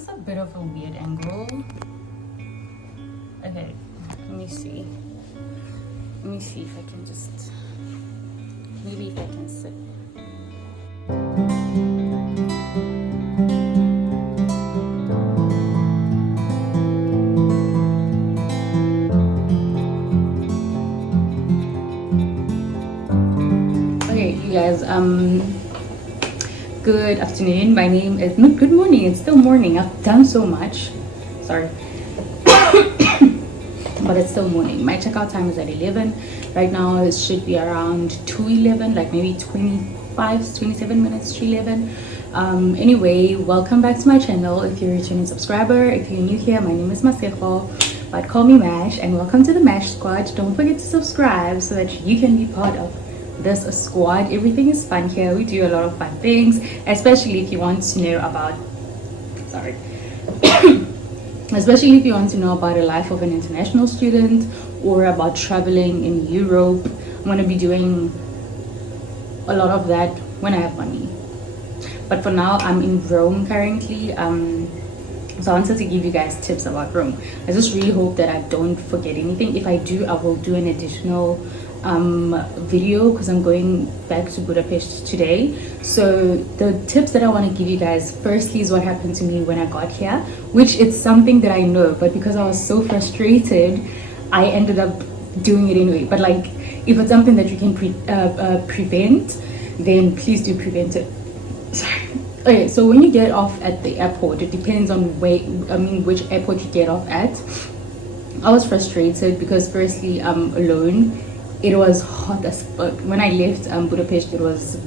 this a bit of a weird angle? Okay, let me see. Let me see if I can just, maybe if I can sit. Okay, you guys, good afternoon. My name is, no, good morning. It's still morning. I've done so much. Sorry. But it's still morning. My checkout time is at 11. Right now it should be around 2:11, like maybe 27 minutes to 11. Anyway, welcome back to my channel. If you're a returning subscriber, if you're new here, my name is Maseko, but call me Mash, and welcome to the Mash Squad. Don't forget to subscribe so that you can be part of this squad. Everything is fun here. We do a lot of fun things, especially if you want to know about especially if you want to know about a life of an international student or about traveling in Europe. I'm going to be doing a lot of that when I have money, but for now I'm in Rome currently. So I wanted to give you guys tips about Rome. I just really hope that I don't forget anything. If I do, I will do an additional video because I'm going back to Budapest today. So the tips that I want to give you guys, firstly, is what happened to me when I got here, which is something that I know, but because I was so frustrated, I ended up doing it anyway. But like, if it's something that you can prevent, then please do prevent it. Sorry. Okay, so when you get off at the airport, it depends on which airport you get off at. I was frustrated because firstly, I'm alone. It was hot as fuck. When I left Budapest, it was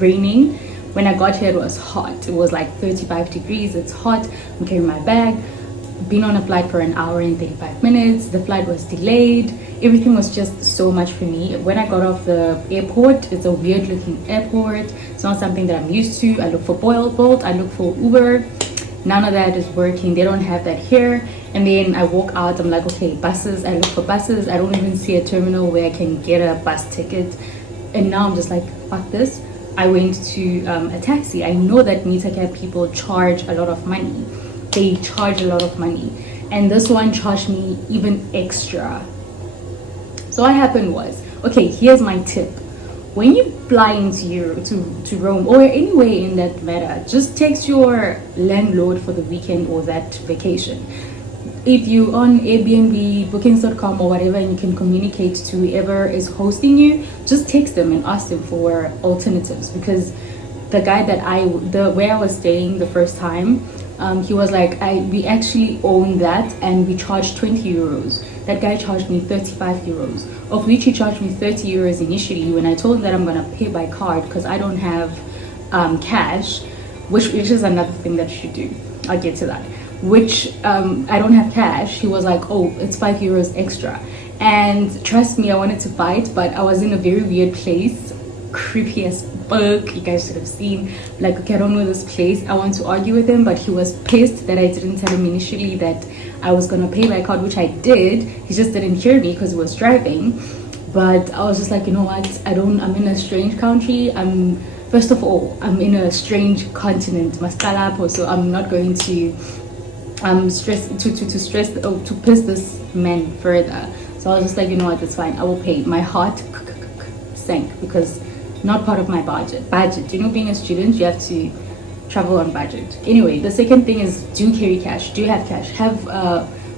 raining. When I got here, it was hot. It was like 35 degrees. It's hot. I'm carrying my bag. Been on a flight for an hour and 35 minutes. The flight was delayed. Everything was just so much for me. When I got off the airport, it's a weird looking airport. It's not something that I'm used to. I look for Bolt. I look for Uber. None of that is working. They don't have that here. And then I walk out, I'm like, okay, buses. I look for buses. I don't even see a terminal where I can get a bus ticket. And now I'm just like, fuck this. I went to a taxi. I know that meter cab people charge a lot of money. They charge a lot of money. And this one charged me even extra. So what happened was, okay, here's my tip. When you fly into Rome or anywhere in that matter, just text your landlord for the weekend or that vacation. If you on Airbnb, bookings.com or whatever, and you can communicate to whoever is hosting you, just text them and ask them for alternatives. Because the guy that where I was staying the first time, he was like, we actually own that and we charge 20 euros. That guy charged me 35 euros, of which he charged me 30 euros initially when I told him that I'm gonna pay by card because I don't have cash, which is another thing that you should do. I'll get to that. Which I don't have cash. He was like, oh, it's 5 euros extra. And trust me, I wanted to fight, but I was in a very weird place, creepy as fuck. You guys should have seen. Like, okay, I don't know this place. I want to argue with him, but he was pissed that I didn't tell him initially that I was gonna pay by card, which I did. He just didn't hear me because he was driving. But I was just like, you know what, I'm in a strange country. First of all, I'm in a strange continent, Mascalapo, so I'm not going to to piss this man further. So I was just like, you know what, that's fine, I will pay. My heart sank because not part of my budget. You know, being a student, you have to travel on budget. Anyway, the second thing is, do carry cash. Do have cash. Have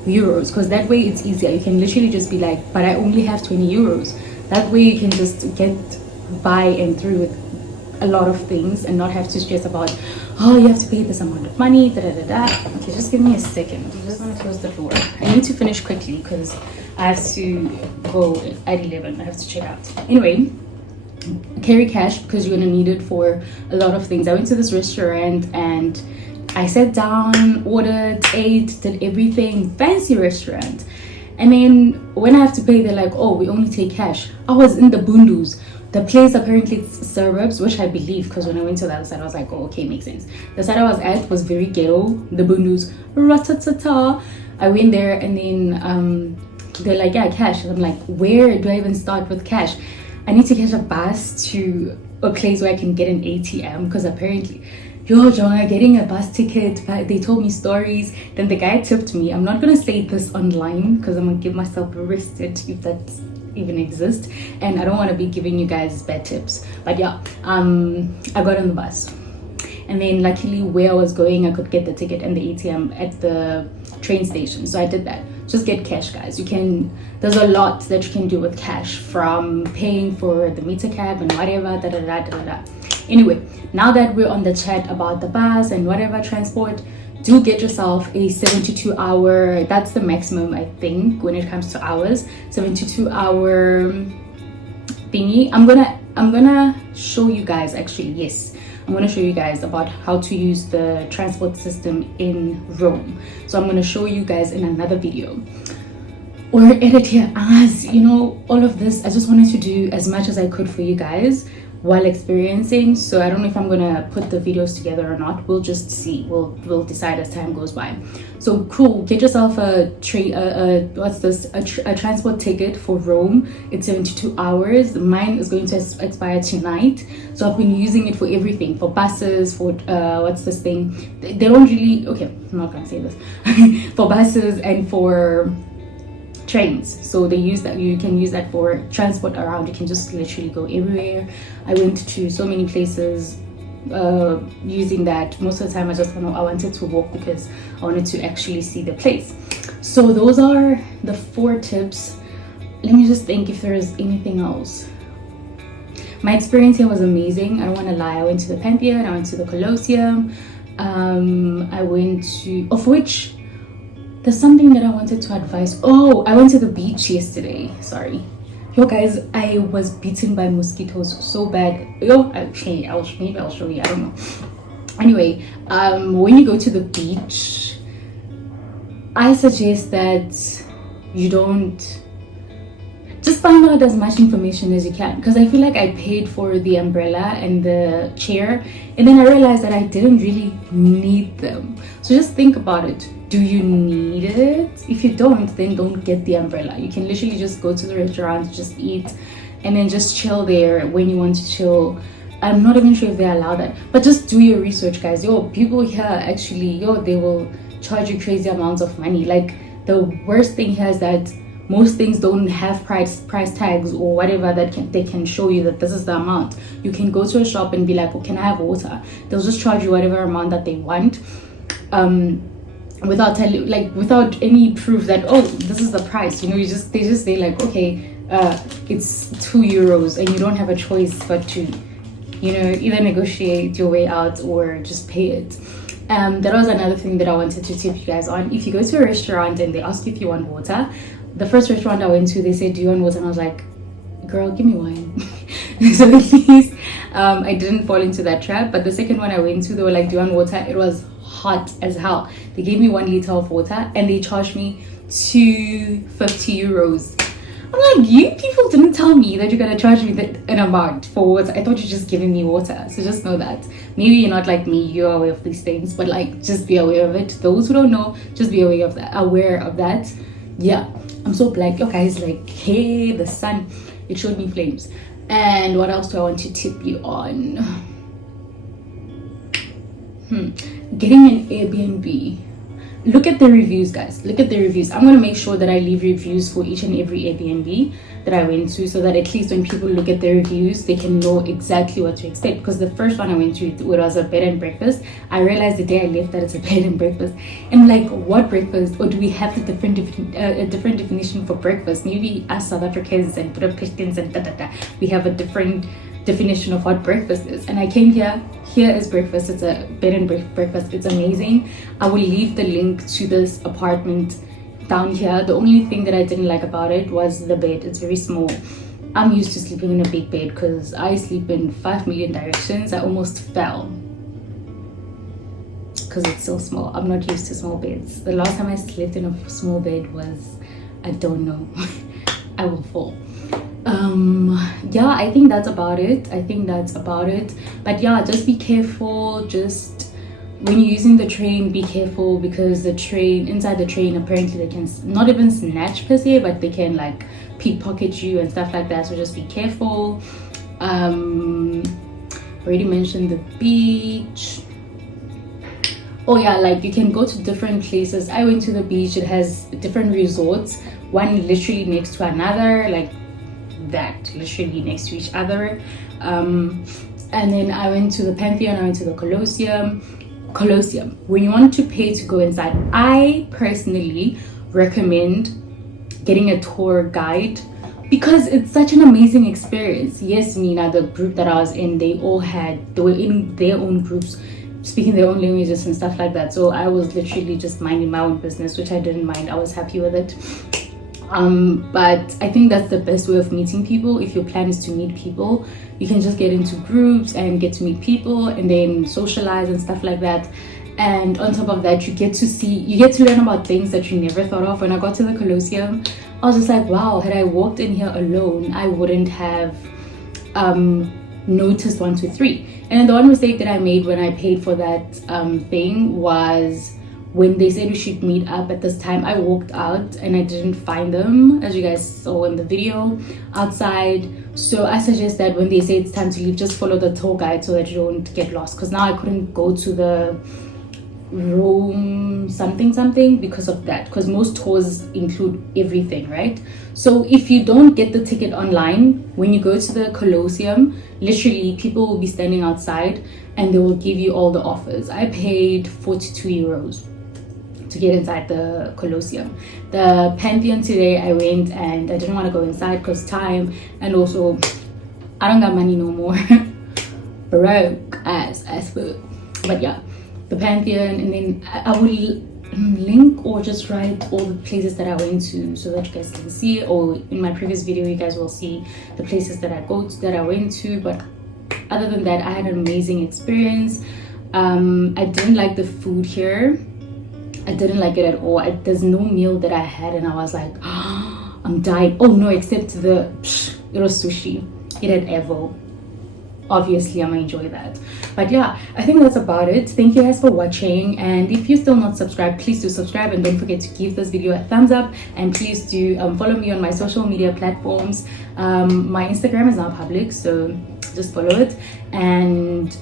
euros, because that way it's easier. You can literally just be like, but I only have 20 euros. That way you can just get by and through with a lot of things and not have to stress about, oh, you have to pay this amount of money, Okay, just give me a second. I'm just gonna close the door. I need to finish quickly because I have to go at 11. I have to check out. Anyway, carry cash because you're gonna need it for a lot of things. I went to this restaurant and I sat down, ordered, ate, did everything. Fancy restaurant. And then when I have to pay, they're like, oh, we only take cash. I was in the Bundus. The place apparently it's suburbs, which I believe, because when I went to the other side, I was like, oh, okay, makes sense. The side I was at was very ghetto, the Bundus, ratatata. I went there and then they're like, yeah, cash. And I'm like, where do I even start with cash? I need to catch a bus to a place where I can get an ATM, because apparently yo, Jonah, getting a bus ticket, they told me stories. Then the guy tipped me. I'm not gonna say this online because I'm gonna give myself arrested if that even exists, and I don't want to be giving you guys bad tips. But yeah, I got on the bus, and then luckily where I was going I could get the ticket and the ATM at the train station, so I did that. Just get cash, guys. There's a lot that you can do with cash, from paying for the meter cab and whatever, Anyway, now that we're on the chat about the bus and whatever transport, do get yourself a 72-hour, that's the maximum I think when it comes to hours, 72-hour thingy. I'm gonna show you guys, actually, yes, I'm going to show you guys about how to use the transport system in Rome. So I'm going to show you guys in another video or edit here. As you know, all of this I just wanted to do as much as I could for you guys while experiencing. So I don't know if I'm gonna put the videos together or not. We'll just see. We'll decide as time goes by. So cool, get yourself a transport ticket for Rome. It's 72 hours. Mine is going to expire tonight, so I've been using it for everything, for buses, for they don't really, okay, I'm not gonna say this for buses and for trains. So they use that, you can use that for transport around. You can just literally go everywhere. I went to so many places using that. Most of the time I wanted to walk because I wanted to actually see the place. So those are the 4 tips. Let me just think if there is anything else. My experience here was amazing. I don't want to lie. I went to the Pantheon, I went to the Colosseum, I went to, of which there's something that I wanted to advise. Oh, I went to the beach yesterday. Sorry. Yo guys, I was bitten by mosquitoes so bad. Yo, maybe I'll show you. I don't know. Anyway, when you go to the beach, I suggest that you don't, just find out as much information as you can, because I feel like I paid for the umbrella and the chair, and then I realized that I didn't really need them. So just think about it. Do you need it? If you don't, then don't get the umbrella. You can literally just go to the restaurant, just eat, and then just chill there when you want to chill. I'm not even sure if they allow that, but just do your research, guys. Yo, people here actually, they will charge you crazy amounts of money. Like, the worst thing here is that most things don't have price tags or whatever that they can show you that this is the amount. You can go to a shop and be like, oh, can I have water? They'll just charge you whatever amount that they want, without without any proof that, oh, this is the price. They just say like, okay, it's €2, and you don't have a choice but to either negotiate your way out or just pay it. That was another thing that I wanted to tip you guys on. If you go to a restaurant and they ask you if you want water, the first restaurant I went to, they said, do you want water? And I was like, girl, give me wine. So at least I didn't fall into that trap. But the second one I went to, they were like, do you want water? It was hot as hell. They gave me 1 liter of water and they charged me €250. I'm like, you people didn't tell me that you're gonna charge me an amount for water. I thought you're just giving me water. So just know that. Maybe you're not like me, you're aware of these things, but like, just be aware of it. Those who don't know, just be aware of that. Yeah, I'm so black. Yo guys, like, hey, the sun, it showed me flames. And what else do I want to tip you on? Getting an Airbnb. Look at the reviews, guys. Look at the reviews. I'm gonna make sure that I leave reviews for each and every Airbnb that I went to, so that at least when people look at the reviews, they can know exactly what to expect. Because the first one I went to, it was a bed and breakfast. I realized the day I left that it's a bed and breakfast, and I'm like, what breakfast? Or do we have a different definition for breakfast? Maybe us South Africans and Budapestians and we have a different definition of what breakfast is. And I came here is breakfast. It's a bed and breakfast. It's amazing. I will leave the link to this apartment down here. The only thing that I didn't like about it was the bed. It's very small. I'm used to sleeping in a big bed because I sleep in 5 million directions. I almost fell because it's so small. I'm not used to small beds. The last time I slept in a small bed was, I don't know, I will fall. Yeah, I think that's about it. But yeah, just be careful. Just when you're using the train, be careful, because inside the train apparently they can not even snatch per se, but they can like pickpocket you and stuff like that. So just be careful. Already mentioned the beach. Oh yeah, like you can go to different places. I went to the beach. It has different resorts, one literally next to another, like that, literally next to each other. And then I went to the Pantheon, I went to the Colosseum. When you want to pay to go inside, I personally recommend getting a tour guide because it's such an amazing experience. Yes, Mina, the group that I was in, they were in their own groups, speaking their own languages and stuff like that. So I was literally just minding my own business, which I didn't mind. I was happy with it. But I think that's the best way of meeting people. If your plan is to meet people, you can just get into groups and get to meet people and then socialize and stuff like that. And on top of that, you get to learn about things that you never thought of. When I got to the Colosseum, I was just like, wow, had I walked in here alone, I wouldn't have noticed 1, 2, 3. And then the one mistake that I made when I paid for that thing was when they said we should meet up at this time. I walked out and I didn't find them, as you guys saw in the video, outside. So I suggest that when they say it's time to leave, just follow the tour guide so that you don't get lost, because now I couldn't go to the Rome something because of that, because most tours include everything, right? So if you don't get the ticket online, when you go to the Colosseum, literally people will be standing outside and they will give you all the offers. I paid 42 euros to get inside the Colosseum. The Pantheon today, I went and I didn't want to go inside because time, and also I don't got money no more. Broke as fuck. But yeah, the Pantheon, and then I will link or just write all the places that I went to so that you guys can see, or in my previous video you guys will see the places that I went to. But other than that, I had an amazing experience. I didn't like the food here. I didn't like it at all. There's no meal that I had and I was like, oh, I'm dying. Oh no, except it was sushi. It had Evo. Obviously I'm gonna enjoy that. But yeah, I think that's about it. Thank you guys for watching, and if you're still not subscribed, please do subscribe, and don't forget to give this video a thumbs up, and please do follow me on my social media platforms. My Instagram is now public, so just follow it, and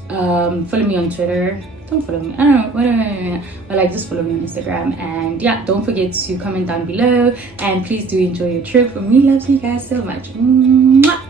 follow me on Twitter. Don't follow me, I don't know, but like just follow me on Instagram. And yeah, don't forget to comment down below, and please do enjoy your trip. For me, loves you guys so much. Mwah!